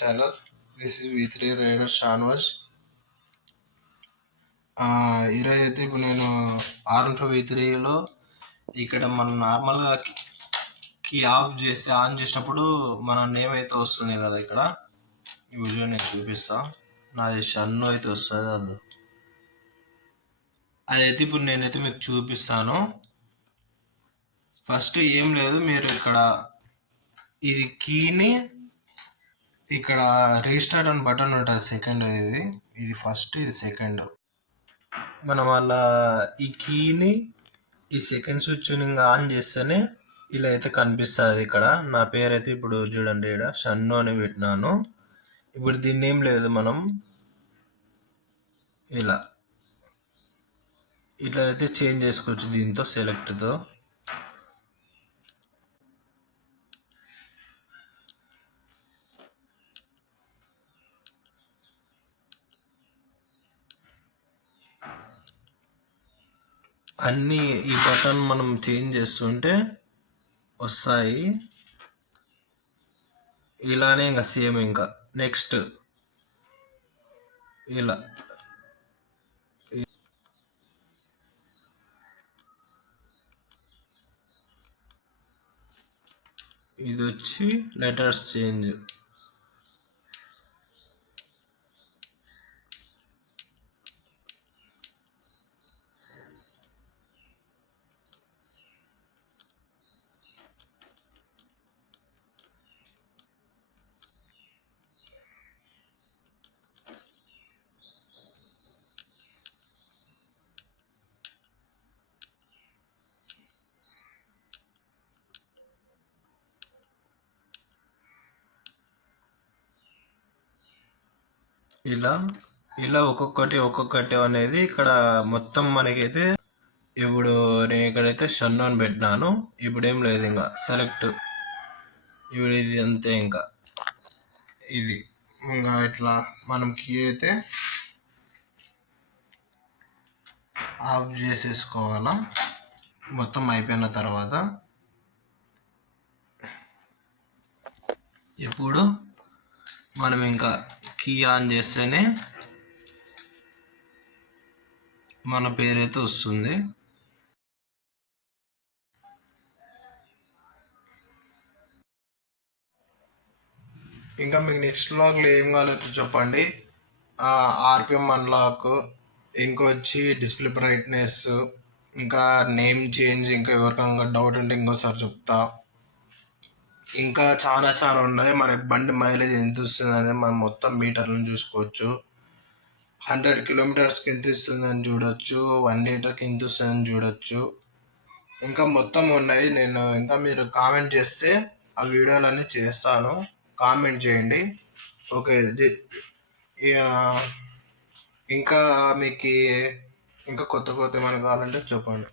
Channel. This is V3 rider Shahnawaz. ఈరోజు అయితే ఇప్పుడు నేను R1 V3లో ఇక్కడ మనం నార్మల్గా కీ ఆఫ్ చేసి ఆన్ చేసినప్పుడు మన నేమ్ అయితే వస్తుంది కదా. ఇక్కడ ఈ వీడియో నేను చూపిస్తా. నాది షన్ను అయితే వస్తుంది. అదైతే ఇప్పుడు నేనైతే మీకు చూపిస్తాను. ఫస్ట్ ఏం లేదు, మీరు ఇక్కడ ఇది కీని ఇక్కడ రీస్టార్ట్ అని బటన్ ఉంటుంది. సెకండ్ ఇది ఫస్ట్, ఇది సెకండ్. మనం అలా ఈ కీని ఈ సెకండ్ స్విచ్ ఆన్ చేస్తేనే ఇలా అయితే కనిపిస్తుంది. ఇక్కడ నా పేరు అయితే ఇప్పుడు చూడండి, ఇక్కడ షన్ను అని పెట్టినాను. ఇప్పుడు దీన్ని ఏం లేదు, మనం ఇట్లా అయితే చేంజ్ చేసుకోవచ్చు దీంతో, సెలెక్ట్తో. అన్నీ ఈ బటన్ మనం చేంజ్ చేస్తుంటే వస్తాయి. ఇలానే ఇంకా సేమ్. ఇంకా నెక్స్ట్ ఇలా ఇది వచ్చి లెటర్స్ చేంజ్. ఇలా ఒక్కొక్కటి అనేది ఇక్కడ మొత్తం మనకైతే. ఇప్పుడు నేను ఇక్కడైతే షన్ను అని పెట్టినాను. ఇప్పుడు ఏం లేదు, ఇంకా సెలెక్ట్. ఇప్పుడు ఇది అంతే. ఇంకా ఇట్లా మనం కీ అయితే ఆఫ్ చేసేసుకోవాలా మొత్తం అయిపోయిన తర్వాత. ఇప్పుడు మనం ఇంకా కీ ఆన్ చేస్తేనే మన పేరైతే వస్తుంది. ఇంకా మీకు నెక్స్ట్ వ్లాగ్లో ఏం కావాలో చెప్పండి. RPM అన్లాక్, ఇంకొచ్చి డిస్ప్లే బ్రైట్నెస్, ఇంకా నేమ్ చేంజ్, ఇంకా ఎవరికైనా డౌట్ ఉంటే ఇంకోసారి చెప్తా. ఇంకా చాలా ఉన్నాయి. మన బండి మైలేజ్ ఎంత వస్తుందని మనం మొత్తం మీటర్లను చూసుకోవచ్చు. 100 కిలోమీటర్స్కి ఎంత ఇస్తుందని చూడొచ్చు, 1 లీటర్కి ఎంత వస్తుందని చూడొచ్చు. ఇంకా మొత్తం ఉన్నాయి. నేను ఇంకా మీరు కామెంట్ చేస్తే ఆ వీడియోలన్నీ చేస్తాను. కామెంట్ చేయండి. ఓకే. ఇంకా మీకు ఇంకా కొత్త ఏమైనా కావాలంటే చెప్పండి.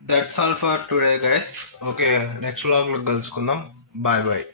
That's all for today guys. Okay, next వ్లాగ్లో కలుసుకుందాం. బాయ్.